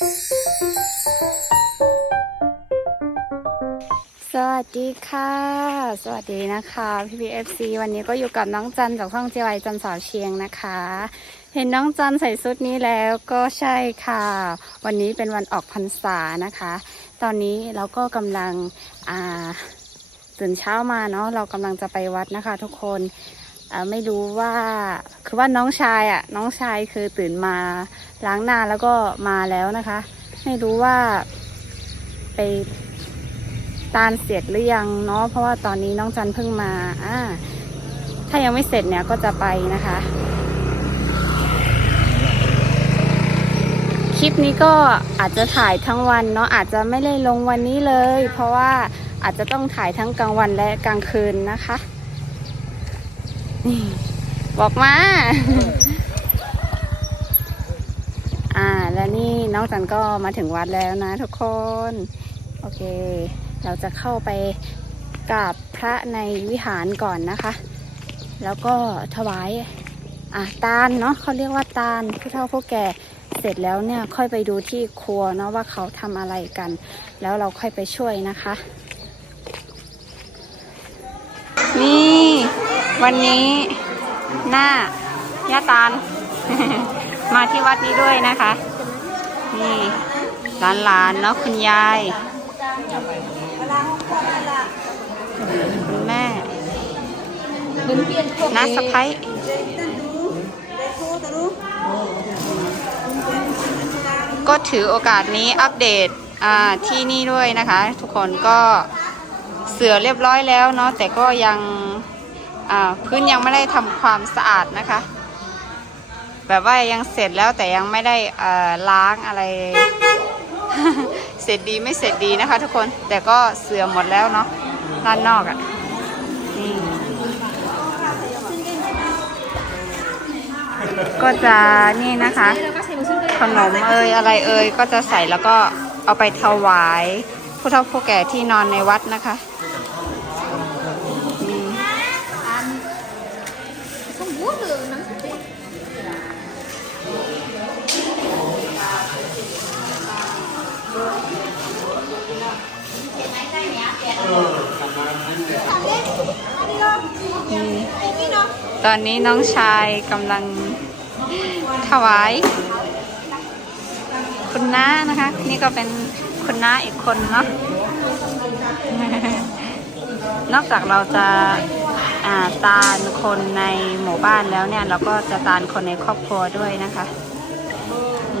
สวัสดีค่ะ สวัสดีนะคะพี่พีเอฟซีวันนี้ก็อยู่กับน้องจันจากช่องเจวายจันสาวเชียงนะคะ เห็นน้องจันใส่ชุดนี้แล้วก็ใช่ค่ะ วันนี้เป็นวันออกพรรษานะคะ ตอนนี้เราก็กำลังอ่าตื่นเช้ามาเนาะเรากำลังจะไปวัดนะคะ ทุกคน ไม่รู้ว่าคือว่าน้องชายอะ่ะ น้องชายคือตื่นมาล้างหน้าแล้วก็มาแล้วนะคะ ไม่รู้ว่าไปตาลเสร็จหรือยังเนาะเพราะว่าตอนนี้น้องจันเพิ่งมาอ่าถ้ายังไม่เสร็จเนี่ยก็จะไปนะคะ คลิปนี้ก็อาจจะถ่ายทั้งวันเนาะอาจจะไม่ได้ลงวันนี้เลย เพราะว่าอาจจะต้องถ่ายทั้งกลางวันและกลางคืนนะคะ บอกมา อ่า และนี่น้องจันก็มาถึงวัดแล้วนะทุกคน โอเค เราจะเข้าไปกราบพระในวิหารก่อนนะคะ แล้วก็ถวาย อะตาลเนาะเขาเรียกว่าตาลผู้เฒ่าผู้แก่เสร็จแล้วเนี่ยค่อยไปดูที่ครัวเนาะว่าเขาทำอะไรกัน แล้วเราค่อยไปช่วยนะคะ นี่ วันนี้หน้าย่าตาล มาที่วัดนี้ด้วยนะคะ นี่หลานๆเนาะคุณยายคุณแม่น้าสะพ้ยก็ถือโอกาสนี้อัปเดตที่นี่ด้วยนะคะ ทุกคนก็เสือเรียบร้อยแล้วเนาะแต่ก็ยัง พื้นยังไม่ได้ทำความสะอาดนะคะ แบบว่ายังเสร็จแล้วแต่ยังไม่ได้ล้างอะไร เสร็จดีไม่เสร็จดีนะคะ ทุกคนแต่ก็เสื่อมหมดแล้วเนาะด้านนอกอะ่ะก็จะนี่นะคะ ขนมเอ่ยอะไรเอ่ยก็จะใส่แล้วก็เอาไปถวายผู้เฒ่าผู้แก่ที่นอนในวัดนะคะ ตอนนี้น้องชายกำลังถวาย คุณน้านะคะ นี่ก็เป็นคุณน้าอีกคนเนาะนอกจากเราจะอ่าตาลคนในหมู่บ้านแล้วเนี่ย เราก็จะตาลคนในครอบครัวด้วยนะคะอื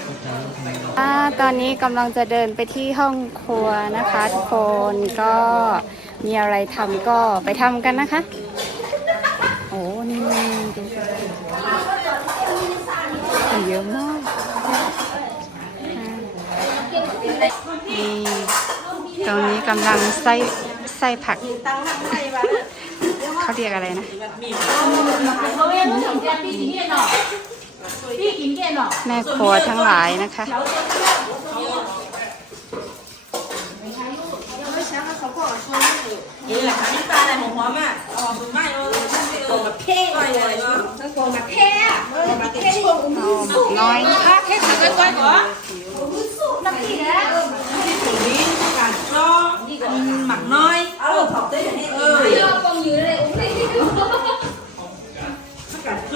ตอนนี้กำลังจะเดินไปที่ห้องครัวนะคะทุกคนก็มีอะไรทำก็ไปทำกันนะคะ โอ้นี่ดูคนเยอะมากนี่ตรงนี้กำลังใส่ใส่ผัก เขาเรียกอะไรนะ แม่ครัวทั้งหลายนะคะน้อยนะะแค่สักตักก่อโจ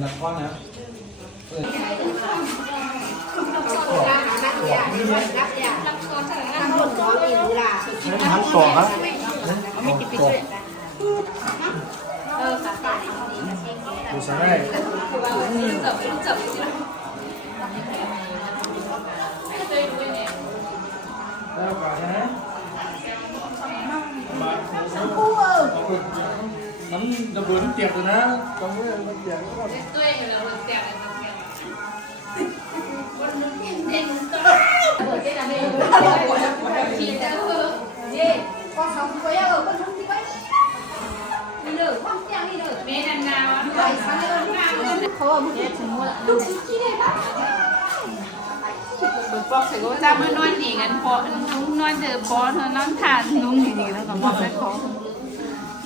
là con hả? Ừ. hắn cỏ hả? cỏ buổi sáng này Hãy subscribe cho kênh Ghiền Mì Gõ Để không bỏ lỡ những video hấp dẫn นอะเนี่ยเจี๊ยบให้เจี๊ยบดูสาวสาวๆวันลองนะเรียนนักข้อนะน้ำสองครับไม่กินไปด้วยดูใช่ไหมแล้วก่อนนะน้ำดับเบิลน้ำเตียกเลยนะตรงนี้น้ำเตียกก็บอกใส่ก็จะมานอนหนีกันพอนุ่งนอนเจอพอเธอนอนทานนุ่งหนีแล้วก็บอกไปขอน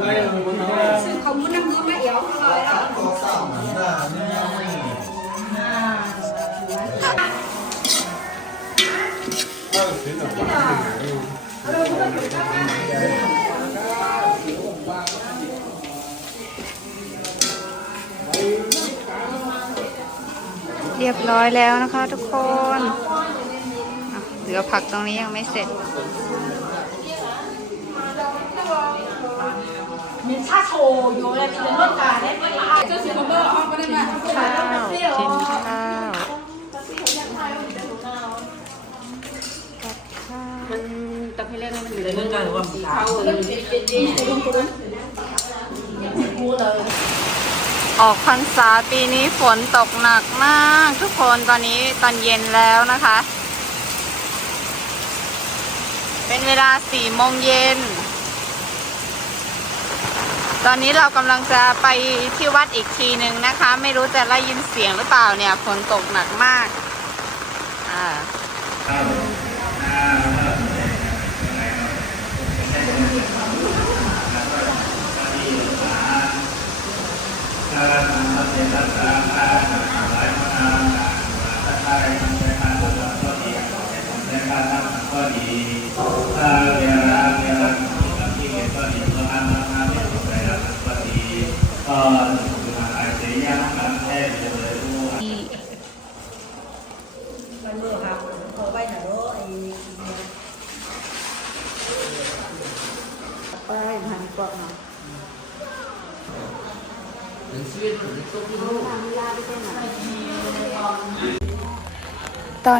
เขามุดน้ำเงินม่เอี่ยวเลยอะเรียบร้อยแล้วนะคะทุกคน เหลือผักตรงนี้ยังไม่เสร็จ มีชาโชอยู่เลยมีแต่รถกาได้ไหมเจ้าสิบเบอร์ออกมาได้ไหมข้าวกินข้าวมันตะเพเล่นมันอยู่เรื่องการว่าเขาออกพรรษาปีนี้ฝนตกหนักมาก ทุกคนตอนนี้ตอนเย็นแล้วนะคะ เป็นเวลาสี่โมงเย็น ตอนนี้เรากำลังจะไปที่วัดอีกทีหนึ่งนะคะ ไม่รู้จะได้ยินเสียงหรือเปล่าเนี่ยฝนตกหนักมากอ่ามัน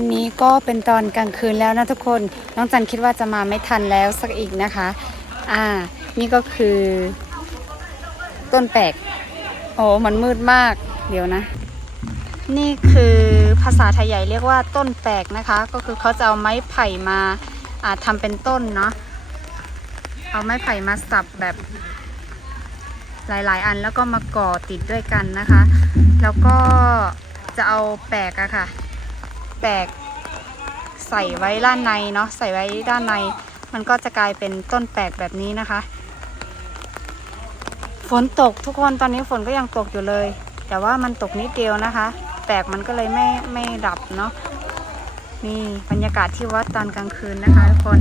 อนนี้ก็เป็นตอนกลางคืนแล้วนะทุกคน น้องจันคิดว่าจะมาไม่ทันแล้วสักอีกนะคะ อ่า นี่ก็คือ ต้นแปลก โอ้มันมืดมาก เดี๋ยวนะ นี่คือภาษาไทยใหญ่เรียกว่าต้นแปลกนะคะ ก็คือเขาจะเอาไม้ไผ่มาอ่าทำเป็นต้นเนาะ เอาไม้ไผ่มาสับแบบหลาย ๆ อันแล้วก็มาก่อติดด้วยกันนะคะ แล้วก็จะเอาแปลกอะค่ะ แปลกใส่ไว้ด้านในเนาะใส่ไว้ด้านใน มันก็จะกลายเป็นต้นแปลกแบบนี้นะคะ ฝนตกทุกคนตอนนี้ฝนก็ยังตกอยู่เลย แต่ว่ามันตกนิดเดียวนะคะ แปลกมันก็เลยไม่ไม่ดับเนาะนี่บรรยากาศที่วัดตอนกลางคืนนะคะทุกคน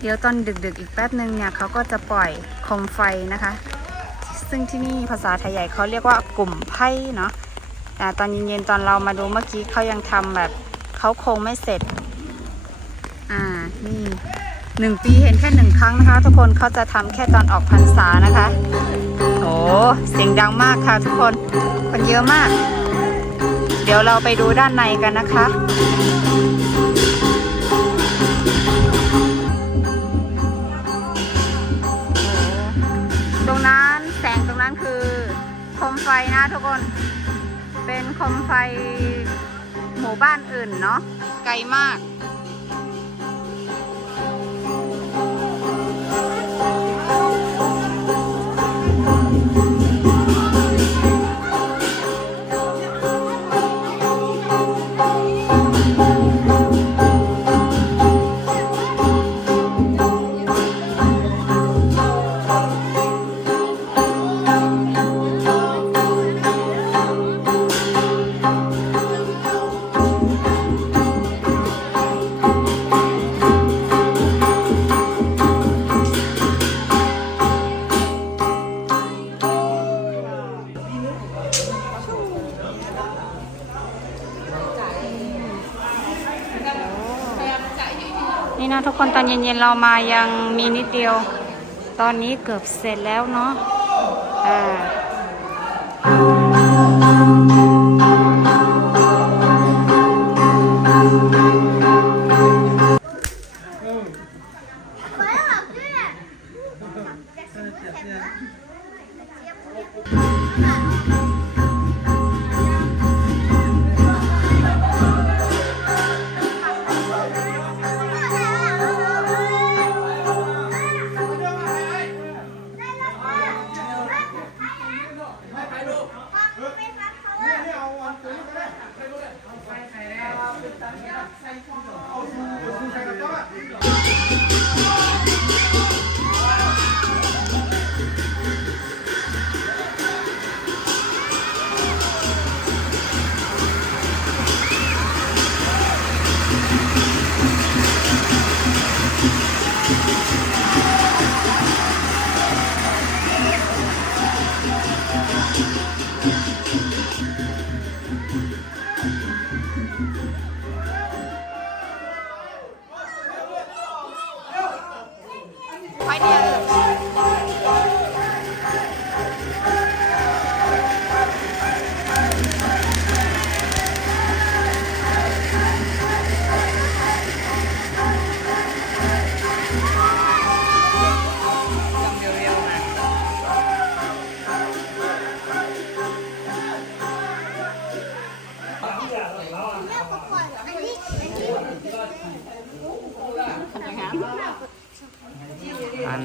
เดี๋ยวตอนดึกๆอีกแป๊บนึงเนี่ยเขาก็จะปล่อยโคมไฟนะคะ ซึ่งที่นี่ภาษาไทยใหญ่เขาเรียกว่ากลุ่มไพ่เนาะ ต่ตอนเย็นๆตอนเรามาดูเมื่อกี้เขายังทำแบบเขาคงไม่เสร็จ อ่า นี่หนึ่งปีเห็นแค่หนึ่งครั้งนะคะ ทุกคนเขาจะทำแค่ตอนออกพรรษานะคะ โอ้เสียงดังมากค่ะทุกคน คนเยอะมาก เดี๋ยวเราไปดูด้านในกันนะคะ ไฟหมู่บ้านอื่นเนาะไกลมาก นี่นะทุกคนตอนเย็นๆเรามายังมีนิดเดียว ตอนนี้เกือบเสร็จแล้วเนาะอ่า อัน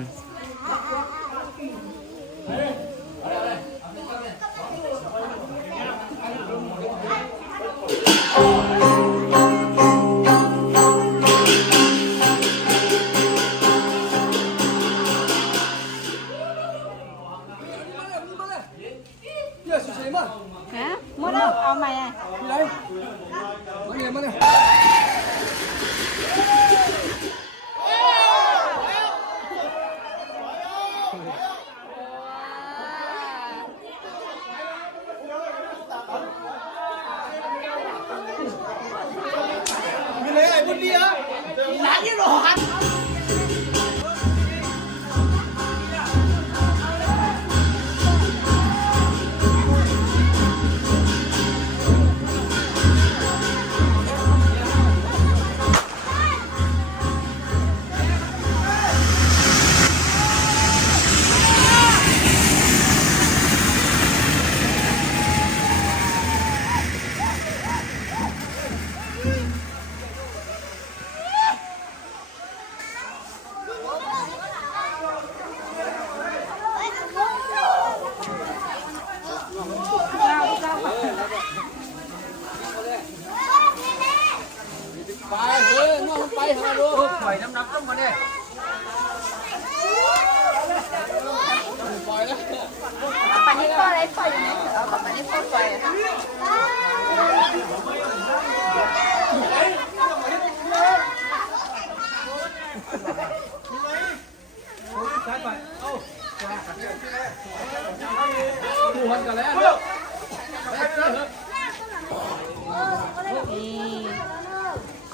นี่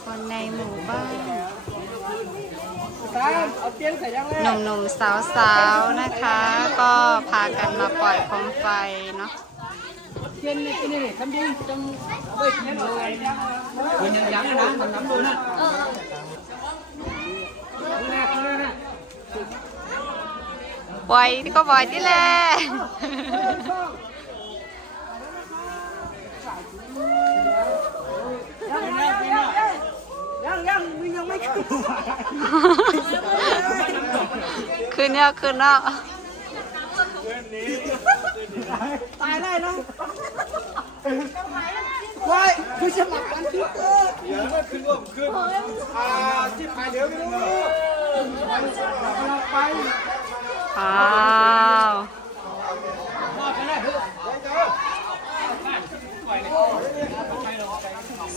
คนในหมู่บ้านหนุ่มๆสาวๆนะคะ ก็พากันมาปล่อยโคมไฟเนาะ trên cái này thăm đi trong ơi nhé rồi vừa nhận dáng rồi đó mình nắm luôn á nè nè nè ปล่อยก็ปล่อยที่แหละ ยังยังมึงยังไม่ขึ้นคืนเนี้ยคืนเนาะตายได้นะว้ายคือสมัครกันที่เอย่าไม่ขึ้นร่วมขึ้นอ่าที่พายเดี๋ยวไม่รู้ไปอ้าว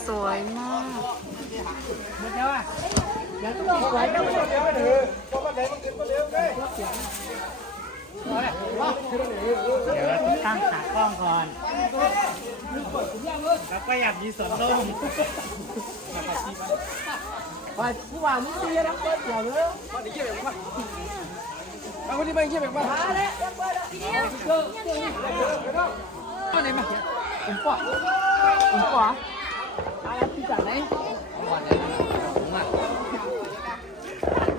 สวยมาก หมดแล้วอะ เดี๋ยวไม่เดี๋ยวไม่ถือเพราะว่าไหนมันขึ้นมาเร็วไง เดี๋ยวเราต้องตั้งขากล้องก่อน แล้วก็อยากมีส่วนร่วมไปผู้ว่ามึงตีนะเปิดเดี๋ยวเลยเอาคนนี้ไปเยี่ยมบ้างมาเลยเปิดเอาไหนมาผมปอผมปออะไรที่จัดไหนมองออกเต็มที่คุณคือที่ถูกที่ถูกมันยังเงียบเรื่องนี้หน่อยเราไม่ตีเรื่องที่ถือเรื่องเนาะมาตีคือที่ถือเรื่องนี่ก็ถือเรื่องมาถือเรื่องมาเออได้แล้วได้ละวิสัยทั้งเรื่องตาเด้อเลยเด้อเลยเด้อขึ้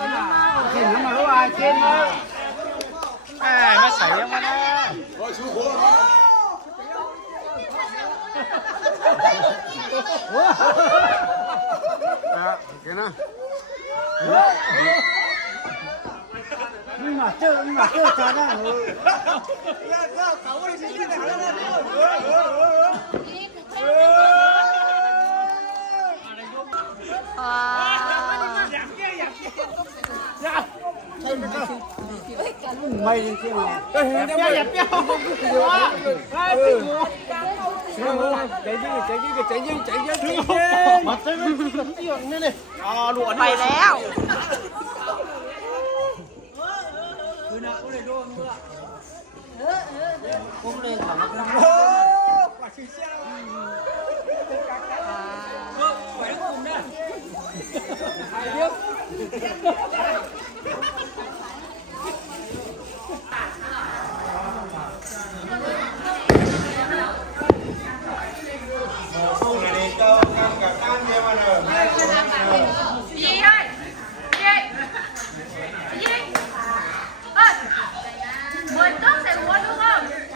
ยวน่ะเห็นน้ำมันรู้ว่าเช่นมาแหมมาใส่ยังมานะนี่มาเจอนี่มาเจอจ้าได้เออว้าวไม่จริงๆเลยเฮ้ยอย่าเปี้ยวอย่าเปี้ยวเดี๋ยว ใจเย็นใจเย็นใจเย็นใจเย็นใจเย็นมาเต้นเตี้ยนี่เลย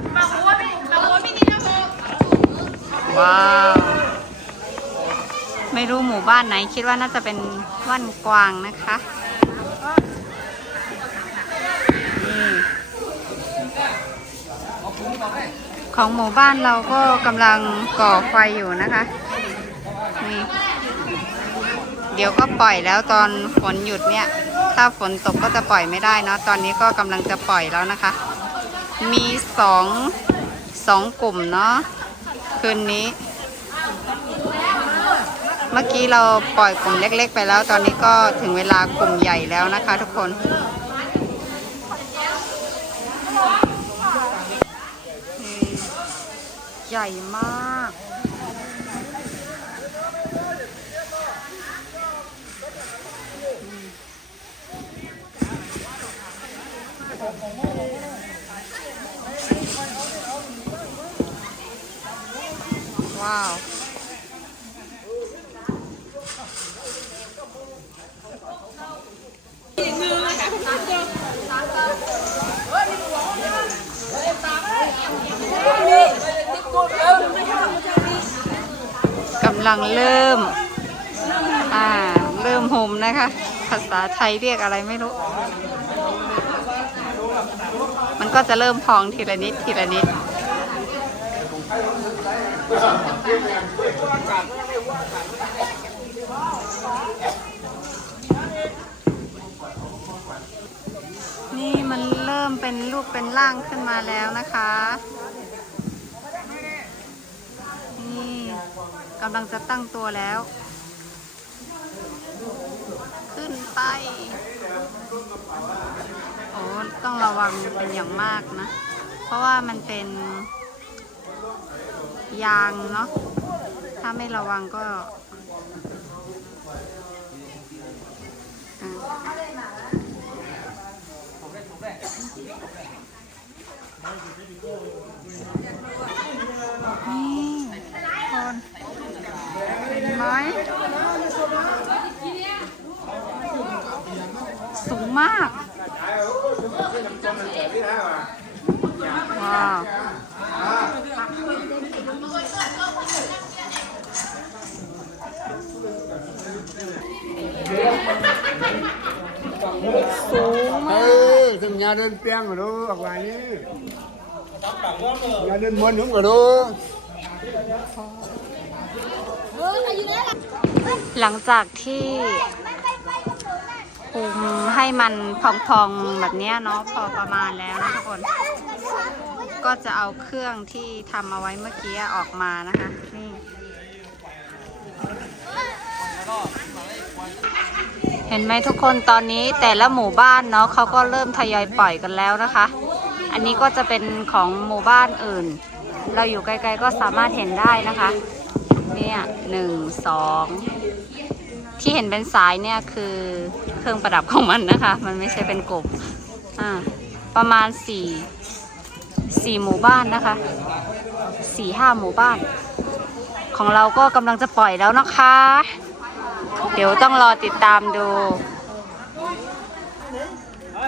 อ่าหลวไปแล้วผมเลยถาม ว้าว ไม่รู้หมู่บ้านไหน คิดว่าน่าจะเป็นว่านกวางนะคะนี่ของหมู่บ้านเราก็กำลังก่อไฟอยู่นะคะนี่เดี๋ยวก็ปล่อยแล้วตอนฝนหยุดเนี่ย ถ้าฝนตกก็จะปล่อยไม่ได้เนอะตอนนี้ก็กำลังจะปล่อยแล้วนะคะ มีสองสองกลุ่มเนาะ คืนนี้ เมื่อกี้เราปล่อยกลุ่มเล็ก ๆ ไปแล้ว ตอนนี้ก็ถึงเวลากลุ่มใหญ่แล้วนะคะ ทุกคน ใหญ่มาก ว้าว กำลังเริ่ม อ่า เริ่มห่มนะคะ ภาษาไทยเรียกอะไรไม่รู้บก็จะเริ่มพองทีละนิดทีละนิด นี่มันเริ่มเป็นรูปเป็นร่างขึ้นมาแล้วนะคะ นี่กำลังจะตั้งตัวแล้ว ขึ้นไป โอ้ต้องระวังเป็นอย่างมากนะ เพราะว่ามันเป็น ยางเนาะถ้าไม่ระวังก็อะนี่คนเห็นไหม สูงมากว้าว Ê, thằng nhà đơn piang rồi đó, hoặc là nhé. Nhà đơn muôn đúng rồi đó. หลังจากที่คุมให้มันพองๆแบบเนี้ยเนาะพอประมาณแล้วนะทุกคน ก็จะเอาเครื่องที่ทำเอาไว้เมื่อกี้ออกมานะคะนี่เห็นไหมทุกคนตอนนี้แต่ละหมู่บ้านเนาะเขาก็เริ่มทยอยปล่อยกันแล้วนะคะ อันนี้ก็จะเป็นของหมู่บ้านอื่น เราอยู่ไกลๆก็สามารถเห็นได้นะคะ เนี่ยหนึ่งสองที่เห็นเป็นสายเนี่ยคือเครื่องประดับของมันนะคะ มันไม่ใช่เป็นกบอ่าประมาณสี่สี่หมู่บ้านนะคะสี่ห้าหมู่บ้าน ของเราก็กำลังจะปล่อยแล้วนะคะ เดี๋ยวต้องรอติดตามดู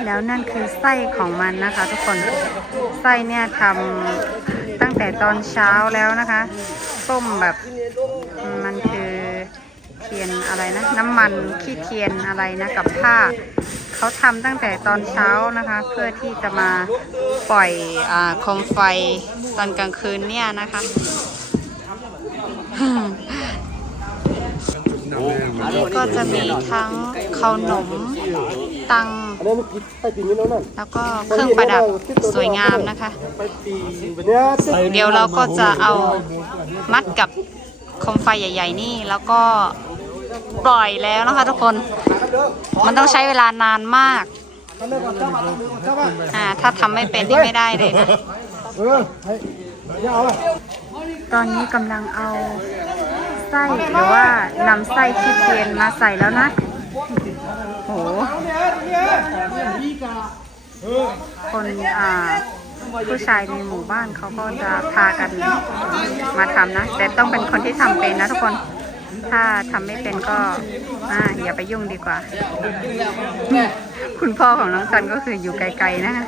แล้วนั่นคือไส้ของมันนะคะ ทุกคน ไส้เนี่ยทำตั้งแต่ตอนเช้าแล้วนะคะ ต้มแบบมันคือเทียนอะไรนะ น้ำมันขี้เทียนอะไรนะกับผ้าเขาทำตั้งแต่ตอนเช้านะคะ เพื่อที่จะมาปล่อยอาโคมไฟตอนกลางคืนเนี่ยนะคะ ก็จะมีทั้งขนมตัง แล้วก็เครื่องประดับสวยงามนะคะ เดี๋ยวเราก็จะเอามัดกับโคมไฟใหญ่ ๆ นี่แล้วก็ปล่อยแล้วนะคะทุกคน มันต้องใช้เวลานานมาก อ่า ถ้าทำไม่เป็นนี่ไม่ได้เลยนะตอนนี้กำลังเอา ไส้หรือว่านำไส้ที่เทียนมาใส่แล้วนะโหคนอ่าผู้ชายในหมู่บ้านเขาก็จะพากันมาทำนะ แต่ต้องเป็นคนที่ทำเป็นนะทุกคนถ้าทำไม่เป็นก็อ่าอย่าไปยุ่งดีกว่า คุณพ่อของน้องจันก็คืออยู่ไกลๆนะคะ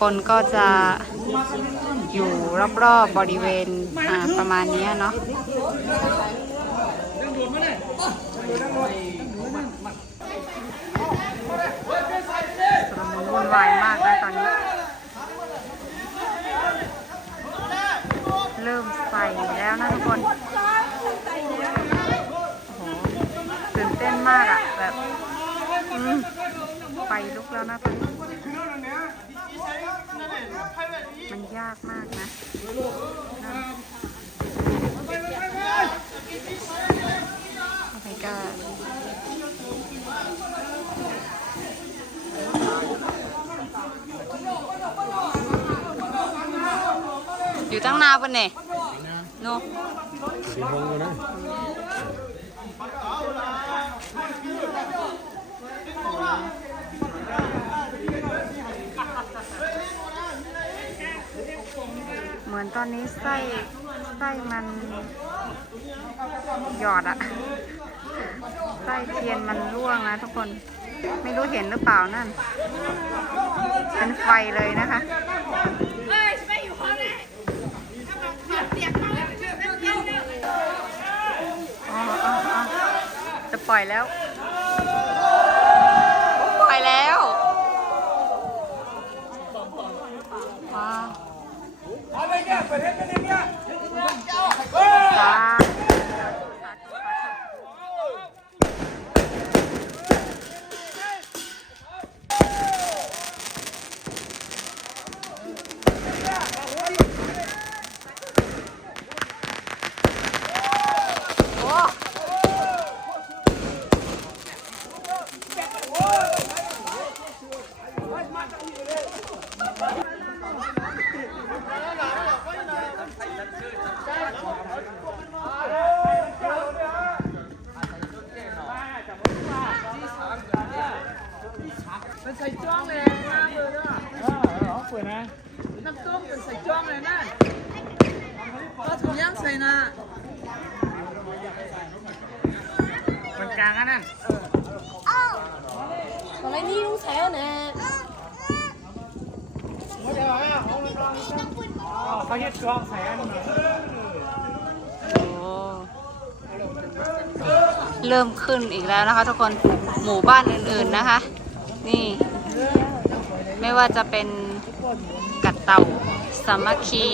คนก็จะอยู่รอบๆบริเวณประมาณนี้เนาะชุลมุนวุ่นวายมากนะตอนนี้ เริ่มใส่แล้วนะทุกคนโอ้โหตื่นเต้นมากอะแบบไฟลุกแล้วนะตอนนี้ มันยากมากนะโอ้ my god อยู่ตั้งนานปะเนี่ยโน Thì không rồi đấy. เห มือนตอนนี้ไส้ไส้มันหยอดอะไส้เทียนมันร่วงนะทุกคนไม่รู้เห็นหรือเปล่านั่น เป็นไฟเลยนะคะอ๋ออ๋ออ๋อจะปล่อยแล้ว สา จางอันนั้น本来你有才呢。เขาเฮ็ดกองแสนโอ้เริ่มขึ้นอีกแล้วนะคะทุกคนหมู่บ้านอื่นๆนะคะ นี่ ไม่ว่าจะเป็นกัดเต่าสามัคคี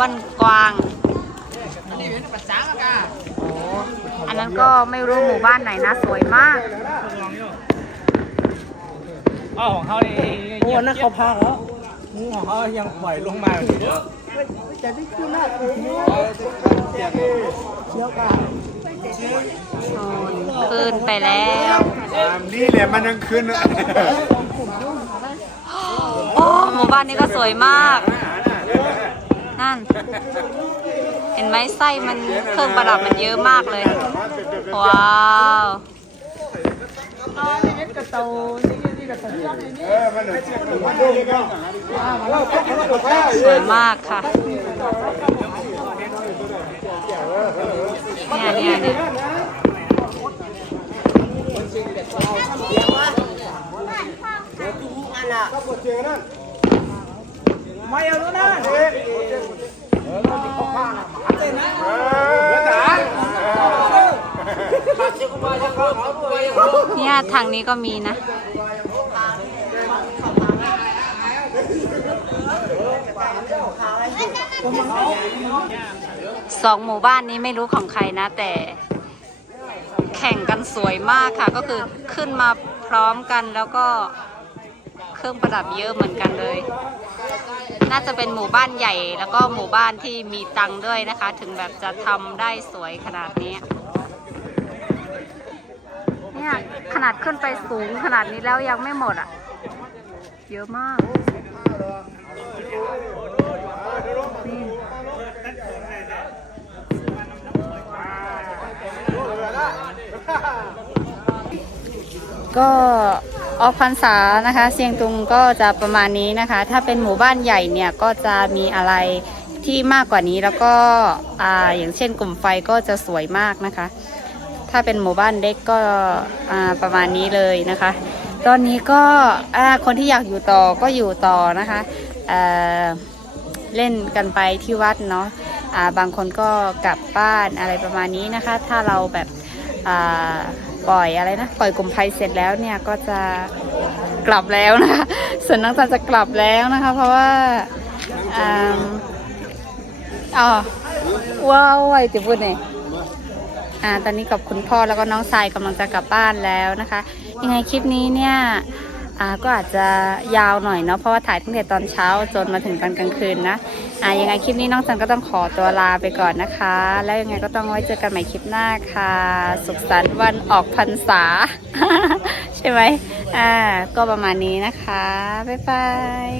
วันกวาง อันนี้เป็นประจางอะกะ อันนั้นก็ไม่รู้หมู่บ้านไหนนะ สวยมากอ๋อของเขานี่โอ้นั่นเขาพักแล้วงูของเขายังปล่อยลงมาอยู่เยอะขึ้นไปแล้วนี่แหละมันยังขึ้นโอ้หมู่บ้านนี้ก็สวยมาก นั่น เห็นไหมไส้มันเครื่องประดับมันเยอะมากเลย ว้าวสวยมากค่ะเนี่ยเนี่ยเนี่ยเนี่ เนี่ยทางนี้ก็มีนะสองหมู่บ้านนี้ไม่รู้ของใครนะ แต่แข่งกันสวยมากค่ะ ก็คือขึ้นมาพร้อมกันแล้วก็ เครื่องประดับเยอะเหมือนกันเลย น่าจะเป็นหมู่บ้านใหญ่แล้วก็หมู่บ้านที่มีตังด้วยนะคะ ถึงแบบจะทำได้สวยขนาดนี้เนี่ยขนาดขึ้นไปสูงขนาดนี้แล้วยังไม่หมดอะ เยอะมากนี่ก็ ออกพรรษานะคะเชียงตุงก็จะประมาณนี้นะคะ ถ้าเป็นหมู่บ้านใหญ่เนี่ยก็จะมีอะไรที่มากกว่านี้แล้วก็อ่าอย่างเช่นกลุ่มไฟก็จะสวยมากนะคะ ถ้าเป็นหมู่บ้านเล็กก็อ่าประมาณนี้เลยนะคะ ตอนนี้ก็อ่าคนที่อยากอยู่ต่อก็อยู่ต่อนะคะเอ่อเล่นกันไปที่วัดเนาะอ่าบางคนก็กลับบ้านอะไรประมาณนี้นะคะ ถ้าเราแบบอ่า ปล่อยอะไรนะปล่อยกลุ่มไฟเสร็จแล้วเนี่ยก็จะกลับแล้วนะคะส่วนนักจันจะกลับแล้วนะคะ เพราะว่าอา๋อว้าวไอ้ติบุญเนี่ยอ่าตอนนี้กับคุณพ่อแล้วก็น้องชายกำลังจะกลับบ้านแล้วนะคะ ยังไงคลิปนี้เนี่ย อ่าก็อาจจะยาวหน่อยเนาะเพราะว่าถ่ายตั้งแต่ตอนเช้าจนมาถึงตอนกลางคืนนะอ่ายังไงคลิปนี้น้องจันก็ต้องขอตัวลาไปก่อนนะคะ แล้วยังไงก็ต้องไว้เจอกันใหม่คลิปหน้าค่ะ สุขสันต์วันออกพรรษา ใช่ไหมอ่าก็ประมาณนี้นะคะ บ๊ายบาย